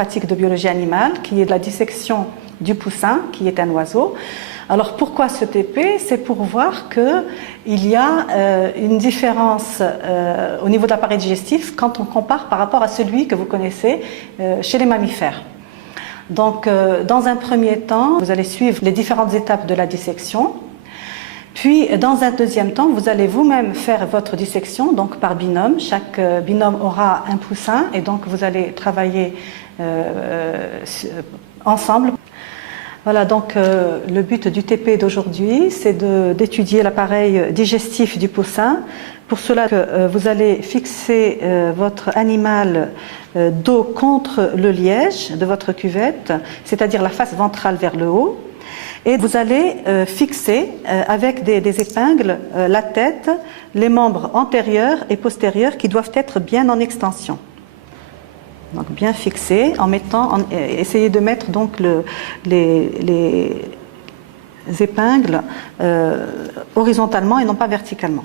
pratique de biologie animale, qui est de la dissection du poussin, qui est un oiseau. Alors pourquoi ce TP? C'est pour voir qu'il y a une différence au niveau de l'appareil digestif quand on compare par rapport à celui que vous connaissez chez les mammifères. Donc dans un premier temps, vous allez suivre les différentes étapes de la dissection. Puis dans un deuxième temps, vous allez vous-même faire votre dissection, donc par binôme. Chaque binôme aura un poussin et donc vous allez travailler ensemble. Voilà, donc le but du TP d'aujourd'hui, c'est d'étudier l'appareil digestif du poussin. Pour cela, vous allez fixer votre animal dos contre le liège de votre cuvette, c'est-à-dire la face ventrale vers le haut. Et vous allez fixer avec des épingles la tête, les membres antérieurs et postérieurs qui doivent être bien en extension. Donc bien fixé, essayez de mettre donc les épingles horizontalement et non pas verticalement.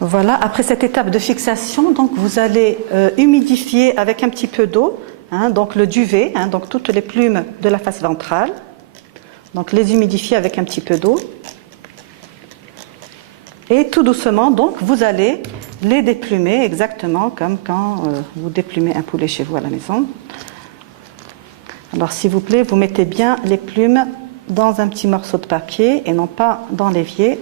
Voilà, après cette étape de fixation, donc vous allez humidifier avec un petit peu d'eau, donc le duvet, donc toutes les plumes de la face ventrale. Donc les humidifier avec un petit peu d'eau. Et tout doucement, donc, vous allez les déplumer exactement comme quand vous déplumez un poulet chez vous à la maison. Alors, s'il vous plaît, vous mettez bien les plumes dans un petit morceau de papier et non pas dans l'évier.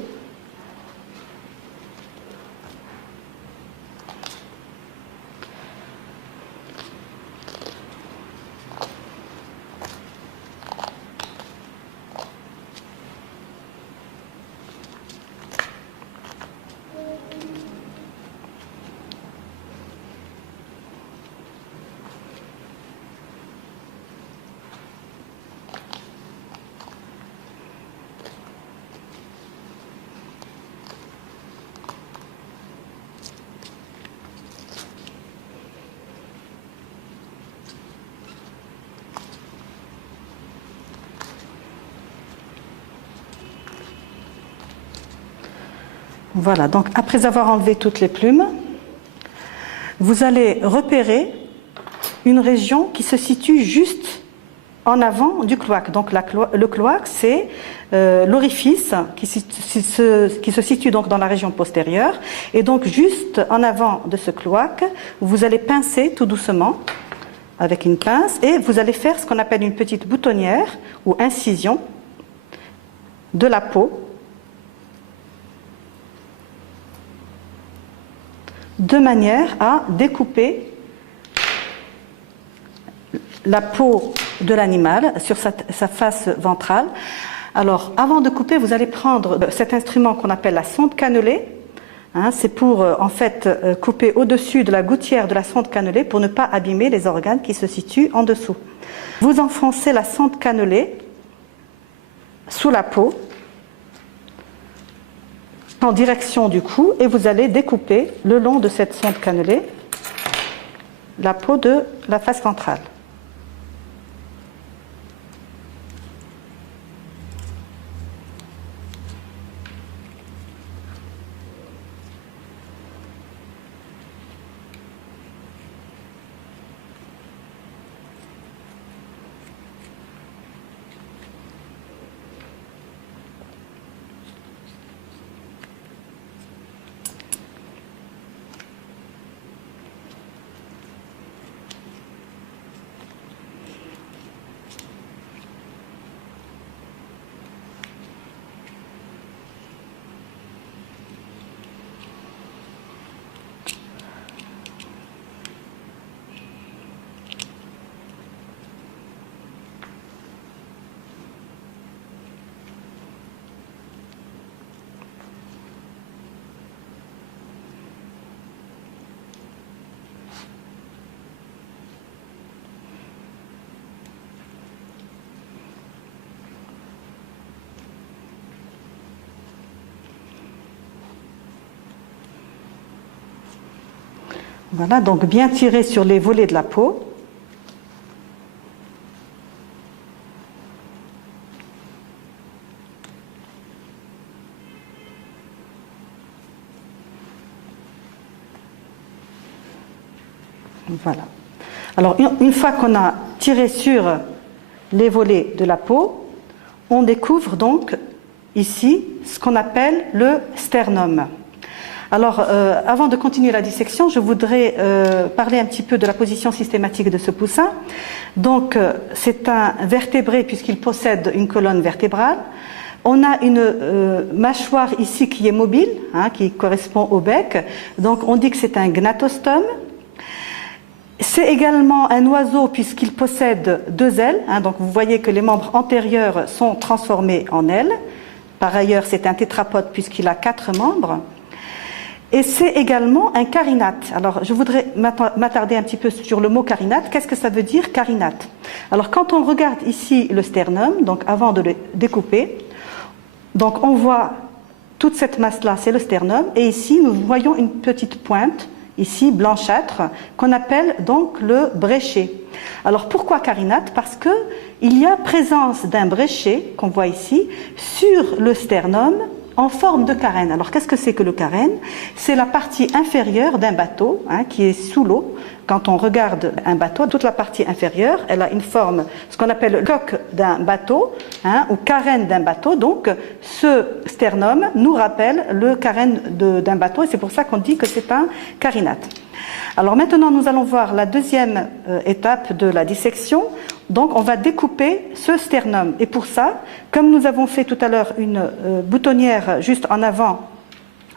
Voilà, donc après avoir enlevé toutes les plumes, vous allez repérer une région qui se situe juste en avant du cloaque. Donc le cloaque, c'est l'orifice qui se situe donc dans la région postérieure. Et donc juste en avant de ce cloaque, vous allez pincer tout doucement avec une pince et vous allez faire ce qu'on appelle une petite boutonnière ou incision de la peau, de manière à découper la peau de l'animal sur sa face ventrale. Alors, avant de couper, vous allez prendre cet instrument qu'on appelle la sonde cannelée. C'est pour, en fait, couper au-dessus de la gouttière de la sonde cannelée pour ne pas abîmer les organes qui se situent en dessous. Vous enfoncez la sonde cannelée sous la peau, en direction du cou, et vous allez découper le long de cette sonde cannelée la peau de la face ventrale. Voilà, donc bien tirer sur les volets de la peau. Voilà. Alors, une fois qu'on a tiré sur les volets de la peau, on découvre donc ici ce qu'on appelle le sternum. Alors, avant de continuer la dissection, je voudrais parler un petit peu de la position systématique de ce poussin. Donc, c'est un vertébré puisqu'il possède une colonne vertébrale. On a une mâchoire ici qui est mobile, hein, qui correspond au bec. Donc, on dit que c'est un gnatostome. C'est également un oiseau puisqu'il possède 2 ailes. Hein, donc, vous voyez que les membres antérieurs sont transformés en ailes. Par ailleurs, c'est un tétrapode puisqu'il a 4 membres. Et c'est également un carinate. Alors, je voudrais m'attarder un petit peu sur le mot carinate. Qu'est-ce que ça veut dire, carinate? Alors, quand on regarde ici le sternum, donc avant de le découper, donc on voit toute cette masse-là, c'est le sternum. Et ici, nous voyons une petite pointe, ici, blanchâtre, qu'on appelle donc le bréchet. Alors, pourquoi carinate? Parce qu'il y a présence d'un bréchet, qu'on voit ici, sur le sternum, en forme de carène. Alors, qu'est-ce que c'est que le carène? C'est la partie inférieure d'un bateau, hein, qui est sous l'eau. Quand on regarde un bateau, toute la partie inférieure, elle a une forme, ce qu'on appelle le coque d'un bateau, hein, ou carène d'un bateau. Donc, ce sternum nous rappelle le carène d'un bateau, et c'est pour ça qu'on dit que c'est un carinate. Alors maintenant, nous allons voir la deuxième étape de la dissection. Donc, on va découper ce sternum. Et pour ça, comme nous avons fait tout à l'heure une boutonnière juste en avant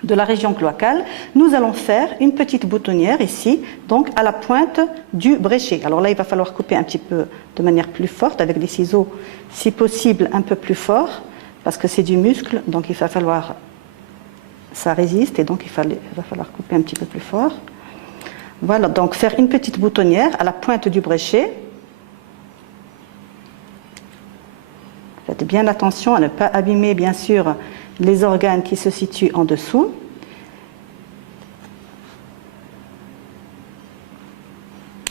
de la région cloacale, nous allons faire une petite boutonnière ici, donc à la pointe du bréchet. Alors là, il va falloir couper un petit peu de manière plus forte, avec des ciseaux, si possible, un peu plus forts, parce que c'est du muscle, donc il va falloir... ça résiste, et donc il va falloir couper un petit peu plus fort. Voilà, donc faire une petite boutonnière à la pointe du bréchet. Faites bien attention à ne pas abîmer, bien sûr, les organes qui se situent en dessous.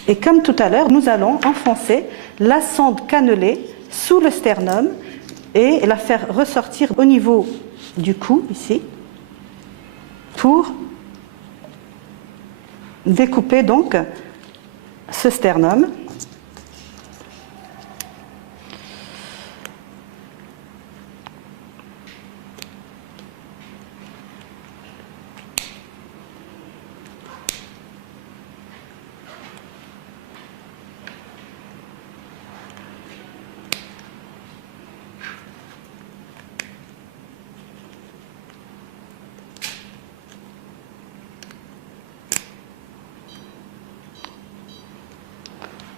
Et comme tout à l'heure, nous allons enfoncer la sonde cannelée sous le sternum et la faire ressortir au niveau du cou, ici, pour découper donc ce sternum.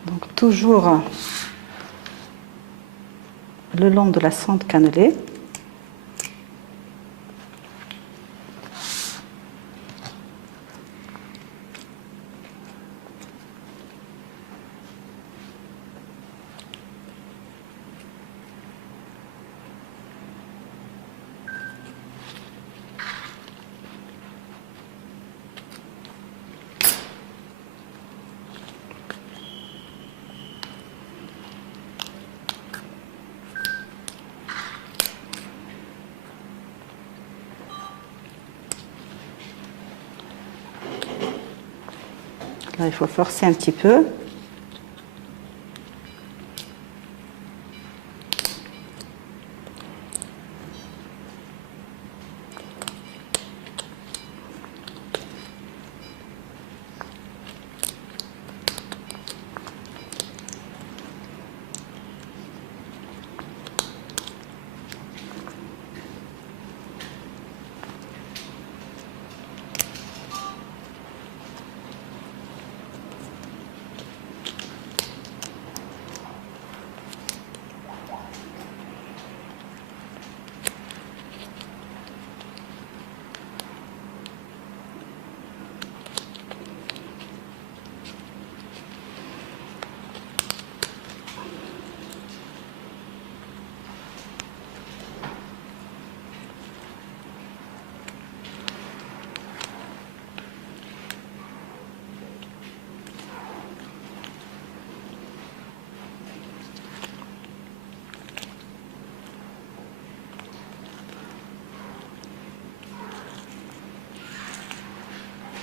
Donc toujours le long de la sonde cannelée. Là, il faut forcer un petit peu.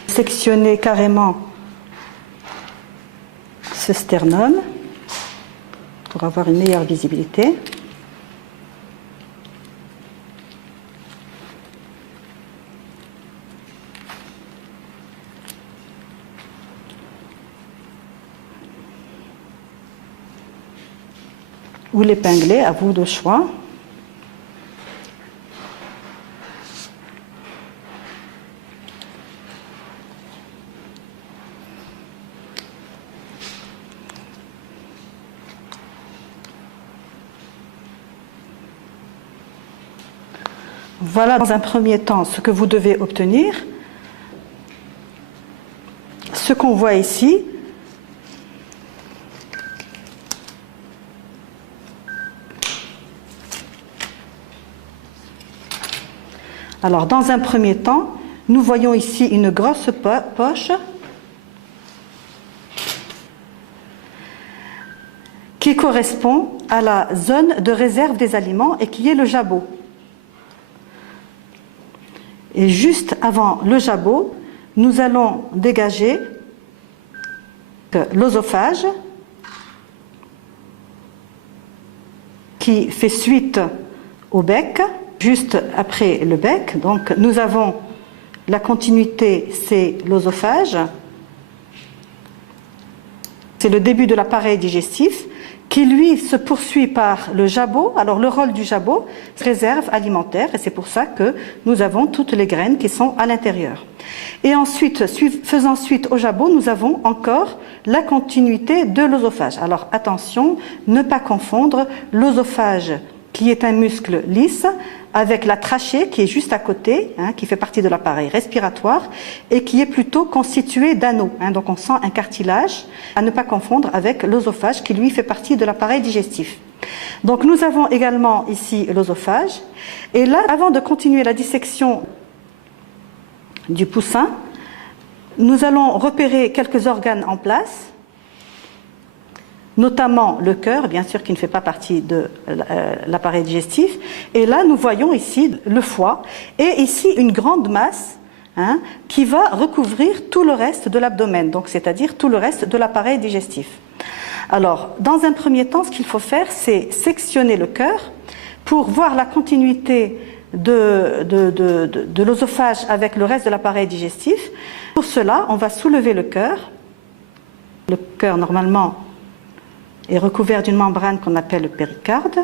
Sectionner carrément ce sternum pour avoir une meilleure visibilité. Ou l'épingler, à vous de choix. Voilà dans un premier temps ce que vous devez obtenir. Ce qu'on voit ici, alors dans un premier temps, nous voyons ici une grosse poche qui correspond à la zone de réserve des aliments et qui est le jabot. Et juste avant le jabot, nous allons dégager l'œsophage qui fait suite au bec, juste après le bec. Donc nous avons la continuité, c'est l'œsophage. C'est le début de l'appareil digestif qui, lui, se poursuit par le jabot. Alors, le rôle du jabot, c'est réserve alimentaire, et c'est pour ça que nous avons toutes les graines qui sont à l'intérieur. Et ensuite, faisant suite au jabot, nous avons encore la continuité de l'œsophage. Alors, attention, ne pas confondre l'œsophage, qui est un muscle lisse, avec la trachée qui est juste à côté, qui fait partie de l'appareil respiratoire et qui est plutôt constitué d'anneaux. Donc on sent un cartilage, à ne pas confondre avec l'œsophage qui lui fait partie de l'appareil digestif. Donc nous avons également ici l'œsophage. Et là, avant de continuer la dissection du poussin, nous allons repérer quelques organes en place, notamment le cœur, bien sûr, qui ne fait pas partie de l'appareil digestif. Et là, nous voyons ici le foie et ici une grande masse qui va recouvrir tout le reste de l'abdomen, donc c'est-à-dire tout le reste de l'appareil digestif. Alors, dans un premier temps, ce qu'il faut faire, c'est sectionner le cœur pour voir la continuité de l'œsophage avec le reste de l'appareil digestif. Pour cela, on va soulever le cœur. Le cœur, normalement, est recouvert d'une membrane qu'on appelle le péricarde.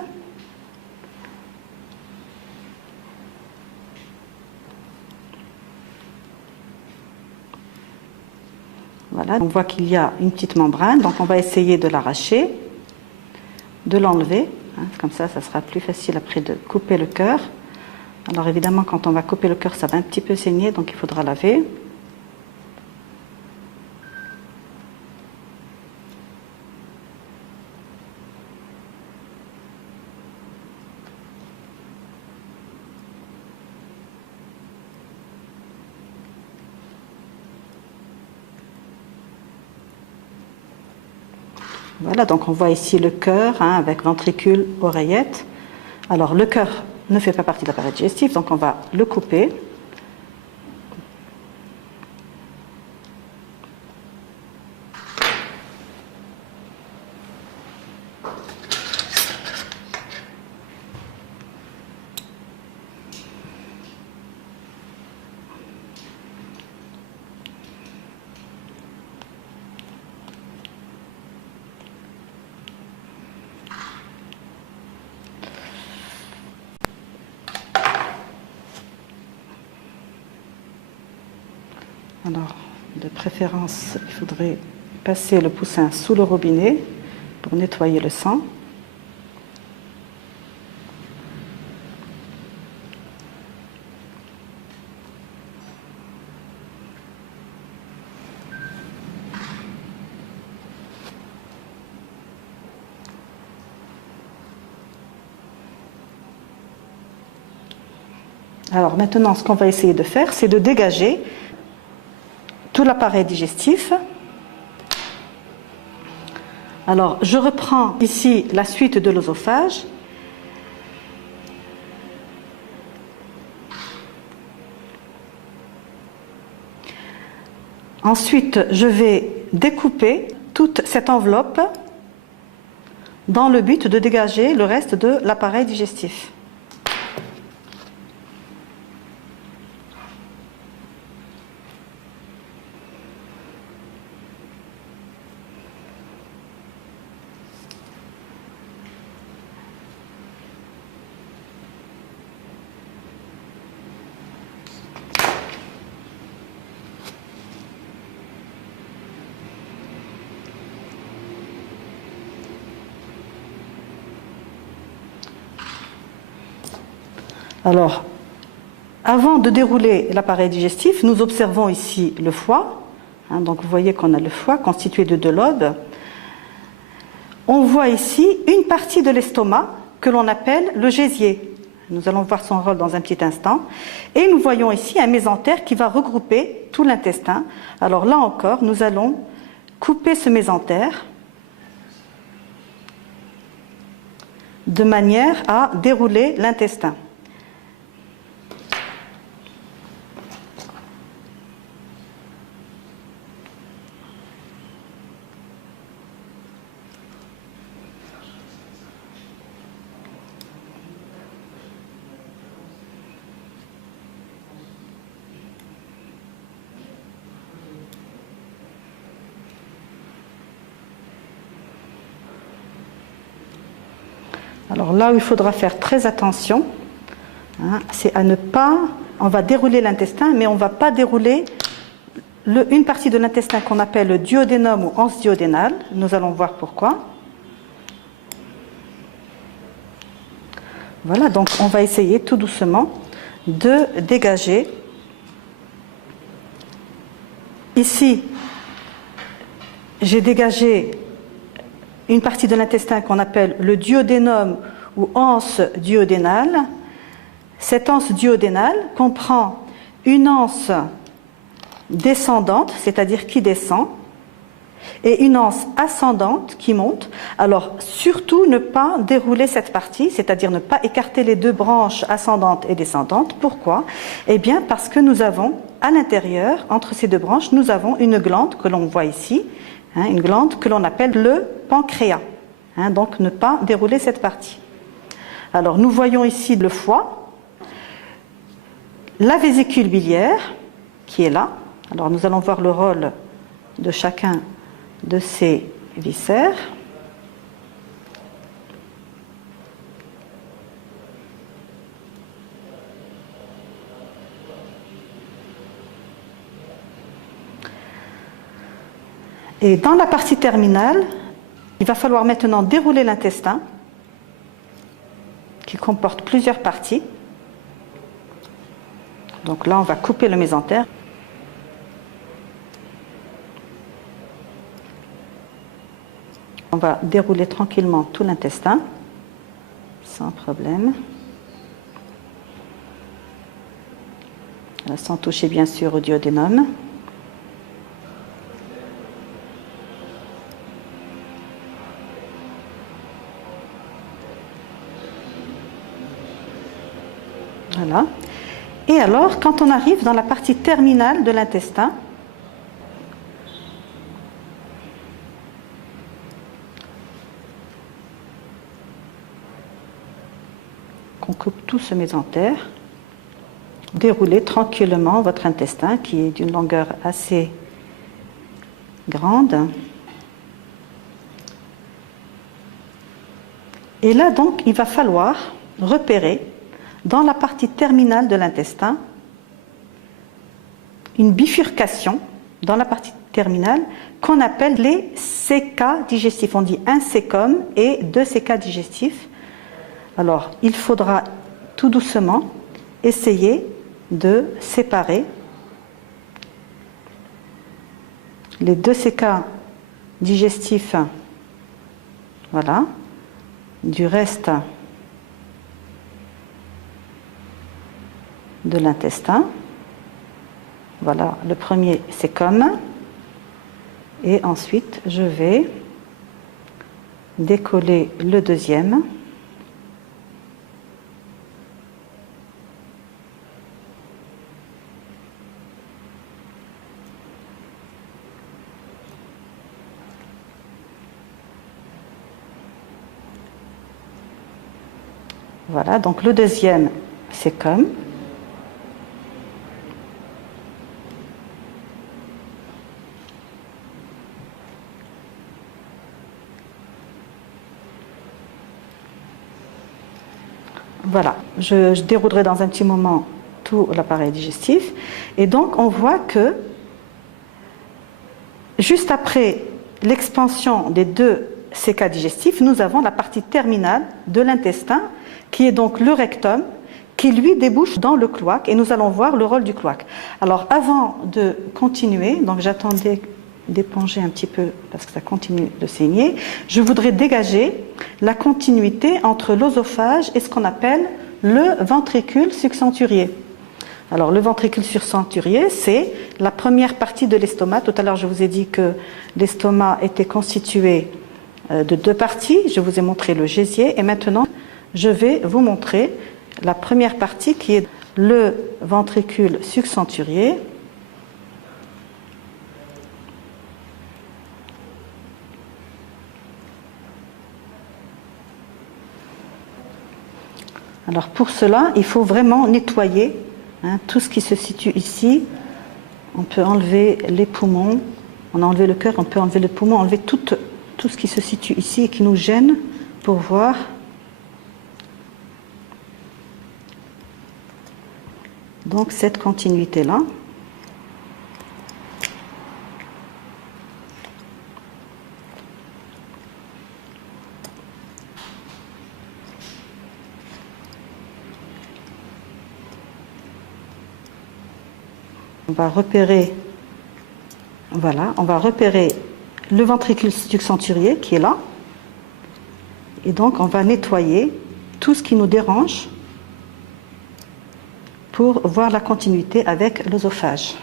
Voilà, on voit qu'il y a une petite membrane, donc on va essayer de l'arracher, de l'enlever, comme ça sera plus facile après de couper le cœur. Alors évidemment, quand on va couper le cœur, ça va un petit peu saigner, donc il faudra laver. Voilà, donc on voit ici le cœur avec ventricule, oreillette. Alors le cœur ne fait pas partie de l'appareil digestif, donc on va le couper. Alors, de préférence, il faudrait passer le poussin sous le robinet pour nettoyer le sang. Alors maintenant, ce qu'on va essayer de faire, c'est de dégager tout l'appareil digestif. Alors, je reprends ici la suite de l'œsophage. Ensuite, je vais découper toute cette enveloppe dans le but de dégager le reste de l'appareil digestif. Alors, avant de dérouler l'appareil digestif, nous observons ici le foie. Donc vous voyez qu'on a le foie constitué de 2 lobes. On voit ici une partie de l'estomac que l'on appelle le gésier. Nous allons voir son rôle dans un petit instant. Et nous voyons ici un mésentère qui va regrouper tout l'intestin. Alors là encore, nous allons couper ce mésentère de manière à dérouler l'intestin. Alors là où il faudra faire très attention, c'est à ne pas, on va dérouler l'intestin, mais on ne va pas dérouler une partie de l'intestin qu'on appelle le duodénum ou anse duodénale. Nous allons voir pourquoi. Voilà, donc on va essayer tout doucement de dégager. Ici, j'ai dégagé une partie de l'intestin qu'on appelle le duodénum ou anse duodénale. Cette anse duodénale comprend une anse descendante, c'est-à-dire qui descend, et une anse ascendante qui monte. Alors, surtout ne pas dérouler cette partie, c'est-à-dire ne pas écarter les 2 branches ascendantes et descendantes. Pourquoi? Eh bien, parce que nous avons, à l'intérieur, entre ces 2 branches, nous avons une glande que l'on voit ici, une glande que l'on appelle le pancréas. Donc, ne pas dérouler cette partie. Alors, nous voyons ici le foie, la vésicule biliaire, qui est là. Alors, nous allons voir le rôle de chacun de ces viscères. Et dans la partie terminale, il va falloir maintenant dérouler l'intestin, qui comporte plusieurs parties. Donc là, on va couper le mésentère. On va dérouler tranquillement tout l'intestin, sans problème. Là, sans toucher bien sûr au duodénum. Voilà. Et alors, quand on arrive dans la partie terminale de l'intestin, qu'on coupe tout ce mésentère, déroulez tranquillement votre intestin qui est d'une longueur assez grande. Et là donc, il va falloir repérer dans la partie terminale de l'intestin une bifurcation dans la partie terminale qu'on appelle les CK digestifs. On dit un cécum et 2 CK digestifs. Alors, il faudra tout doucement essayer de séparer les 2 CK digestifs, voilà, du reste de l'intestin. Voilà, le premier cécum. Et ensuite, je vais décoller le deuxième. Voilà, donc le deuxième, c'est comme. Voilà, je déroulerai dans un petit moment tout l'appareil digestif. Et donc, on voit que juste après l'expansion des deux CK digestifs, nous avons la partie terminale de l'intestin, qui est donc le rectum, qui lui débouche dans le cloaque, et nous allons voir le rôle du cloaque. Alors, avant de continuer, donc j'attendais d'éponger un petit peu parce que ça continue de saigner, je voudrais dégager la continuité entre l'œsophage et ce qu'on appelle le ventricule subcenturier. Alors le ventricule subcenturier, c'est la première partie de l'estomac. Tout à l'heure, je vous ai dit que l'estomac était constitué de deux parties. Je vous ai montré le gésier et maintenant, je vais vous montrer la première partie qui est le ventricule subcenturier. Alors pour cela, il faut vraiment nettoyer tout ce qui se situe ici. On peut enlever les poumons, on a enlevé le cœur, on peut enlever les poumons, enlever tout ce qui se situe ici et qui nous gêne pour voir. Donc cette continuité-là. On va repérer, voilà, on va repérer le ventricule subcenturier qui est là. Et donc on va nettoyer tout ce qui nous dérange pour voir la continuité avec l'œsophage.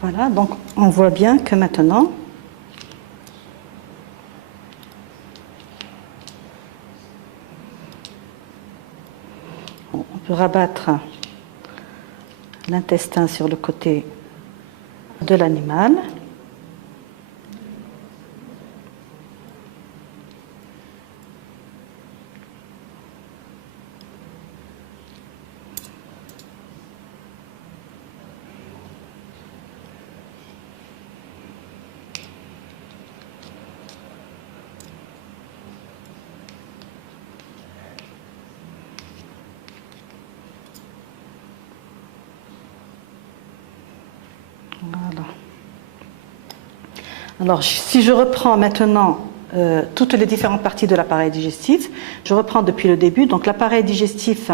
Voilà, donc on voit bien que maintenant, on peut rabattre l'intestin sur le côté de l'animal. Voilà. Alors, si je reprends maintenant toutes les différentes parties de l'appareil digestif, je reprends depuis le début. Donc, l'appareil digestif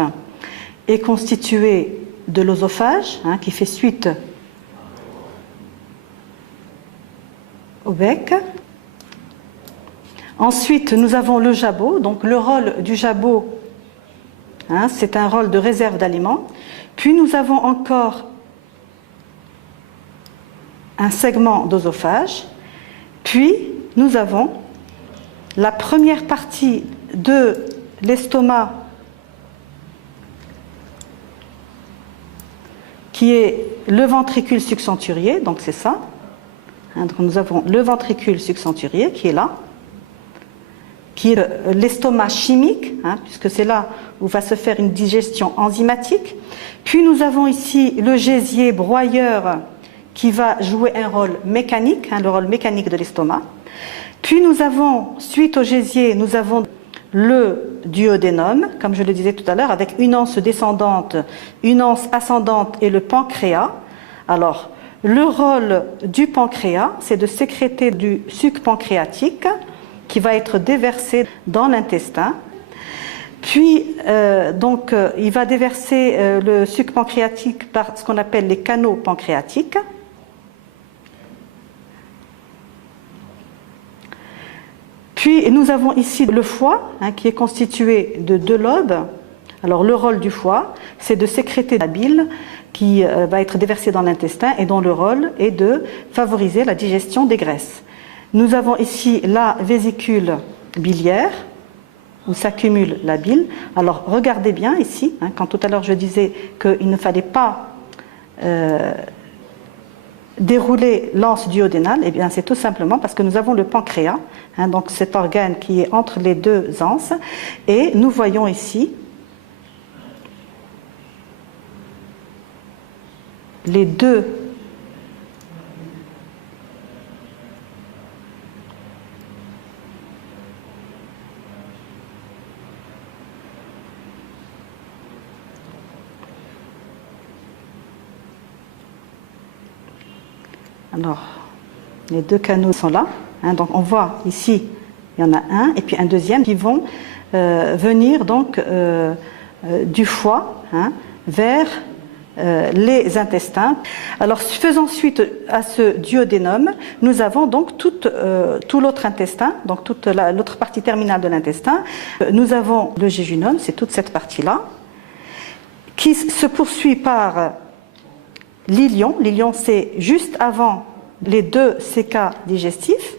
est constitué de l'œsophage, qui fait suite au bec. Ensuite, nous avons le jabot. Donc, le rôle du jabot, c'est un rôle de réserve d'aliments. Puis, nous avons encore un segment d'œsophage, puis nous avons la première partie de l'estomac qui est le ventricule subcenturier, donc c'est ça. Donc nous avons le ventricule subcenturier qui est là, qui est l'estomac chimique, puisque c'est là où va se faire une digestion enzymatique. Puis nous avons ici le gésier broyeur qui va jouer un rôle mécanique, le rôle mécanique de l'estomac. Puis nous avons, suite au gésier, nous avons le duodénum, comme je le disais tout à l'heure, avec une anse descendante, une anse ascendante et le pancréas. Alors, le rôle du pancréas, c'est de sécréter du suc pancréatique qui va être déversé dans l'intestin. Puis, il va déverser le suc pancréatique par ce qu'on appelle les canaux pancréatiques. Puis, nous avons ici le foie, qui est constitué de 2 lobes. Alors, le rôle du foie, c'est de sécréter la bile qui va être déversée dans l'intestin et dont le rôle est de favoriser la digestion des graisses. Nous avons ici la vésicule biliaire, où s'accumule la bile. Alors, regardez bien ici, quand tout à l'heure je disais qu'il ne fallait pas dérouler l'anse duodénale, eh bien c'est tout simplement parce que nous avons le pancréas, donc cet organe qui est entre les 2 anses, et nous voyons ici les 2 Alors, les 2 canaux sont là. Donc, on voit ici, il y en a un et puis un deuxième qui vont venir donc du foie vers les intestins. Alors, faisant suite à ce duodénum, nous avons donc tout l'autre intestin, donc toute l'autre partie terminale de l'intestin. Nous avons le jéjunum, c'est toute cette partie-là, qui se poursuit par l'ilion. L'ilion, c'est juste avant les 2 CK digestifs,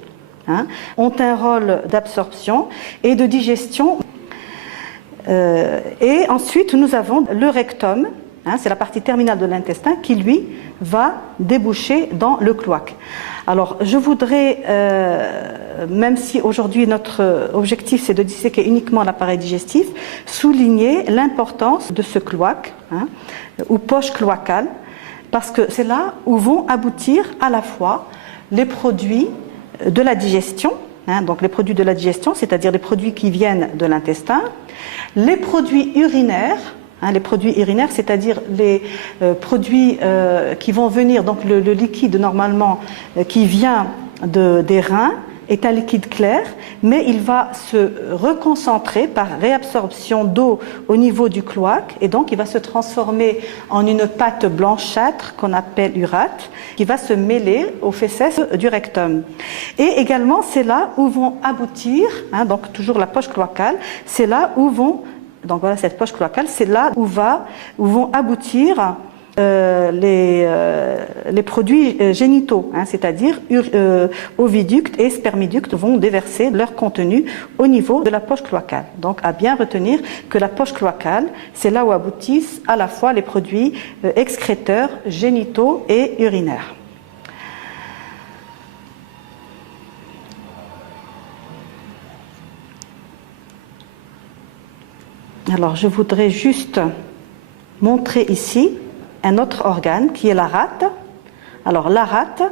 ont un rôle d'absorption et de digestion. Et ensuite, nous avons le rectum, c'est la partie terminale de l'intestin qui, lui, va déboucher dans le cloaque. Alors, je voudrais, même si aujourd'hui notre objectif c'est de disséquer uniquement l'appareil digestif, souligner l'importance de ce cloaque, ou poche cloacale, parce que c'est là où vont aboutir à la fois les produits de la digestion, donc les produits de la digestion, c'est-à-dire les produits qui viennent de l'intestin, les produits urinaires, c'est-à-dire les produits qui vont venir, donc le liquide normalement qui vient des reins, est un liquide clair, mais il va se reconcentrer par réabsorption d'eau au niveau du cloaque, et donc il va se transformer en une pâte blanchâtre qu'on appelle urate, qui va se mêler aux fesses du rectum. Et également, c'est là où vont aboutir, donc toujours la poche cloacale, c'est là où vont, donc voilà cette poche cloacale, c'est là où vont aboutir les produits génitaux, c'est-à-dire oviductes et spermiductes vont déverser leur contenu au niveau de la poche cloacale. Donc à bien retenir que la poche cloacale, c'est là où aboutissent à la fois les produits excréteurs, génitaux et urinaires. Alors je voudrais juste montrer ici un autre organe qui est la rate. Alors la rate,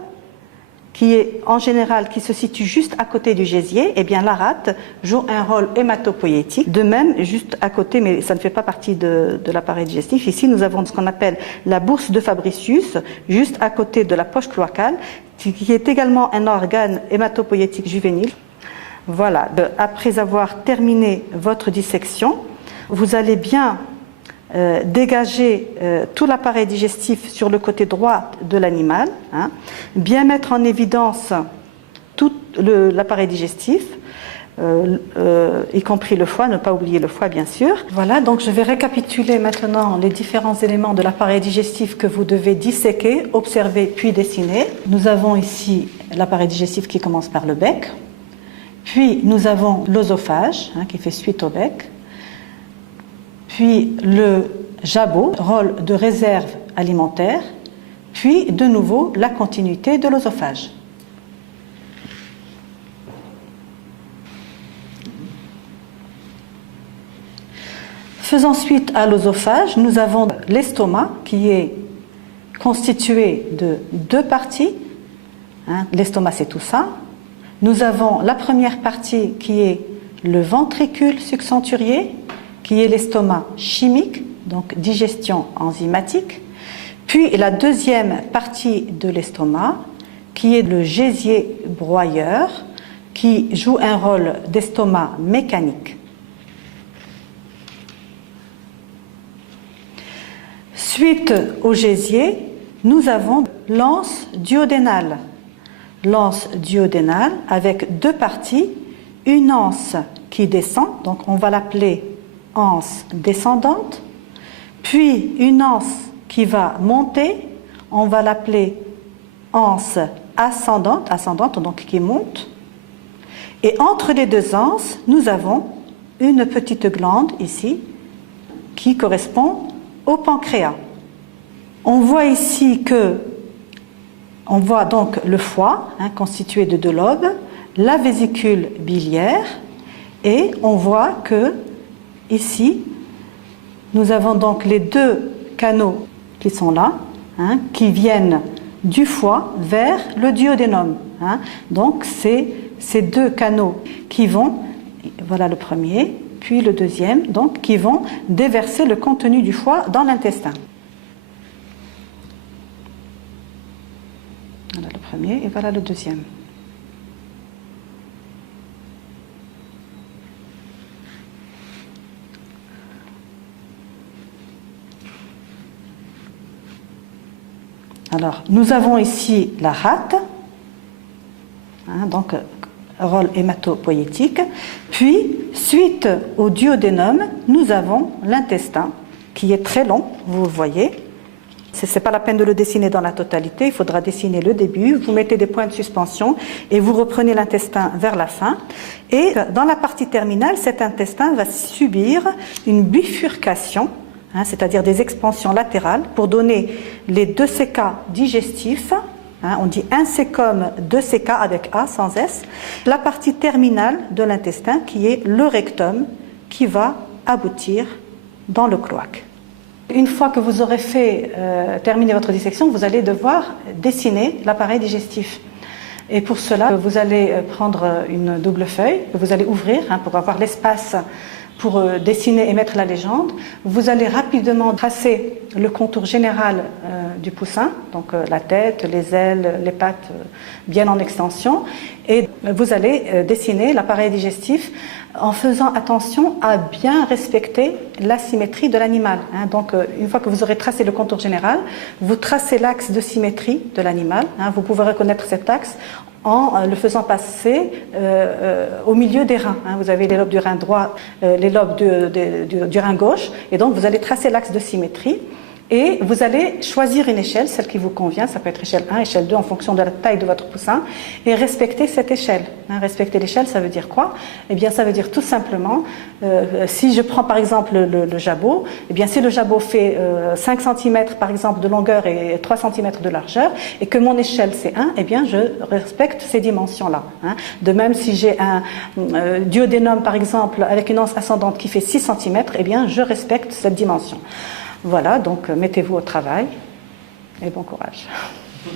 qui est en général qui se situe juste à côté du gésier, eh bien la rate joue un rôle hématopoïétique. De même, juste à côté, mais ça ne fait pas partie de l'appareil digestif. Ici, nous avons ce qu'on appelle la bourse de Fabricius, juste à côté de la poche cloacale, qui est également un organe hématopoïétique juvénile. Voilà. Après avoir terminé votre dissection, vous allez bien dégager tout l'appareil digestif sur le côté droit de l'animal, bien mettre en évidence tout l'appareil digestif, y compris le foie, ne pas oublier le foie bien sûr. Voilà, donc je vais récapituler maintenant les différents éléments de l'appareil digestif que vous devez disséquer, observer puis dessiner. Nous avons ici l'appareil digestif qui commence par le bec, puis nous avons l'œsophage qui fait suite au bec, puis le jabot, rôle de réserve alimentaire, puis de nouveau la continuité de l'œsophage. Faisant suite à l'œsophage, nous avons l'estomac qui est constitué de deux parties. L'estomac, c'est tout ça. Nous avons la première partie qui est le ventricule succenturier, qui est l'estomac chimique, donc digestion enzymatique. Puis la deuxième partie de l'estomac, qui est le gésier broyeur, qui joue un rôle d'estomac mécanique. Suite au gésier, nous avons l'anse duodénale. L'anse duodénale avec deux parties, une anse qui descend, donc on va l'appeler anse descendante, puis une anse qui va monter, on va l'appeler anse ascendante, donc qui monte. Et entre les deux anses, nous avons une petite glande ici qui correspond au pancréas. On voit ici on voit donc le foie constitué de deux lobes, la vésicule biliaire, et on voit que ici nous avons donc les deux canaux qui sont là, qui viennent du foie vers le duodénum. Donc c'est ces deux canaux qui vont, voilà le premier, puis le deuxième, donc qui vont déverser le contenu du foie dans l'intestin. Voilà le premier et voilà le deuxième. Alors, nous avons ici la rate, donc rôle hématopoïétique. Puis, suite au duodénum, nous avons l'intestin, qui est très long, vous le voyez. Ce n'est pas la peine de le dessiner dans la totalité, il faudra dessiner le début, vous mettez des points de suspension et vous reprenez l'intestin vers la fin. Et dans la partie terminale, cet intestin va subir une bifurcation, c'est-à-dire des expansions latérales pour donner les deux CK digestifs. On dit un C comme deux CK avec A sans S. La partie terminale de l'intestin qui est le rectum qui va aboutir dans le cloaque. Une fois que vous aurez terminé votre dissection, vous allez devoir dessiner l'appareil digestif. Et pour cela, vous allez prendre une double feuille que vous allez ouvrir pour avoir l'espace pour dessiner et mettre la légende. Vous allez rapidement tracer le contour général du poussin, donc la tête, les ailes, les pattes bien en extension, et vous allez dessiner l'appareil digestif en faisant attention à bien respecter la symétrie de l'animal. Donc une fois que vous aurez tracé le contour général, vous tracez l'axe de symétrie de l'animal. Vous pouvez reconnaître cet axe en le faisant passer au milieu des reins. Vous avez les lobes du rein droit, les lobes du rein gauche, et donc vous allez tracer l'axe de symétrie. Et vous allez choisir une échelle, celle qui vous convient, ça peut être échelle 1, échelle 2 en fonction de la taille de votre poussin, et respecter cette échelle. Respecter l'échelle, ça veut dire quoi? Eh bien, ça veut dire tout simplement, si je prends par exemple le jabot, eh bien, si le jabot fait 5 cm par exemple de longueur et 3 cm de largeur, et que mon échelle c'est 1, eh bien, je respecte ces dimensions-là. De même, si j'ai un duodénum par exemple avec une anse ascendante qui fait 6 cm, eh bien, je respecte cette dimension. Voilà, donc mettez-vous au travail et bon courage.